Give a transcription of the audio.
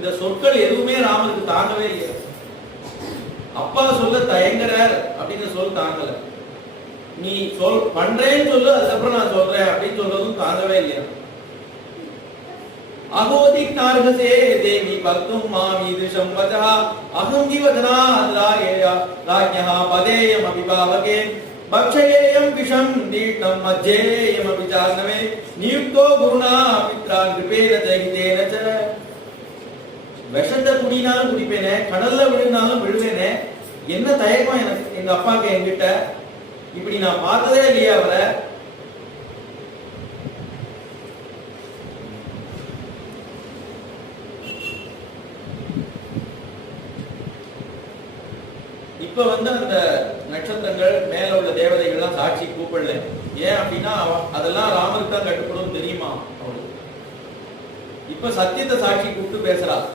இந்த சொற்கள் எதுவுமே ராமருக்கு தாங்கவே இல்லையா. அப்பா சொல்ல தயங்குறார் அப்படிங்கிற சொல் தாங்கல. நீ சொல் பண்றேன்னு சொல்லு, அதுக்கப்புறம் நான் சொல்றேன் அப்படின்னு சொல்றதும் தாங்கவே இல்லையா. அகோதி நார்கசே தேவி பக்தும் மாமீதிஷம் வஜா அகங்கி வதனா ராயயா ராஜ்ஞா பதேயம் அபிபாவகே பக்ஷயேயம் விஷம் தீட்டம் மஜ்ஜேயம் அபிஜானவே நியுக்தோ குருணா பித்ரா கிருபேன ஜெயிதேன ச. விஷத்தை குடினாலும் குடிப்பேனே, கடல்ல விழுந்தாலும் விழுவேனே, என்ன தயக்கம் எனக்கு எங்க அப்பாக்கு என்கிட்ட. இப்படி நான் பார்த்ததே இல்லையா அவரை. இப்ப அந்த நட்சத்திரங்கள் மேல உள்ள தேவதைகள்லாம் சாட்சி கூப்பிடல. ஏன் அப்படின்னா அதெல்லாம் ராமருக்கு தான் கட்டுப்படும் தெரியுமா அவளுக்கு. இப்ப சத்தியத்தை சாட்சி கூப்பிட்டு பேசுறா.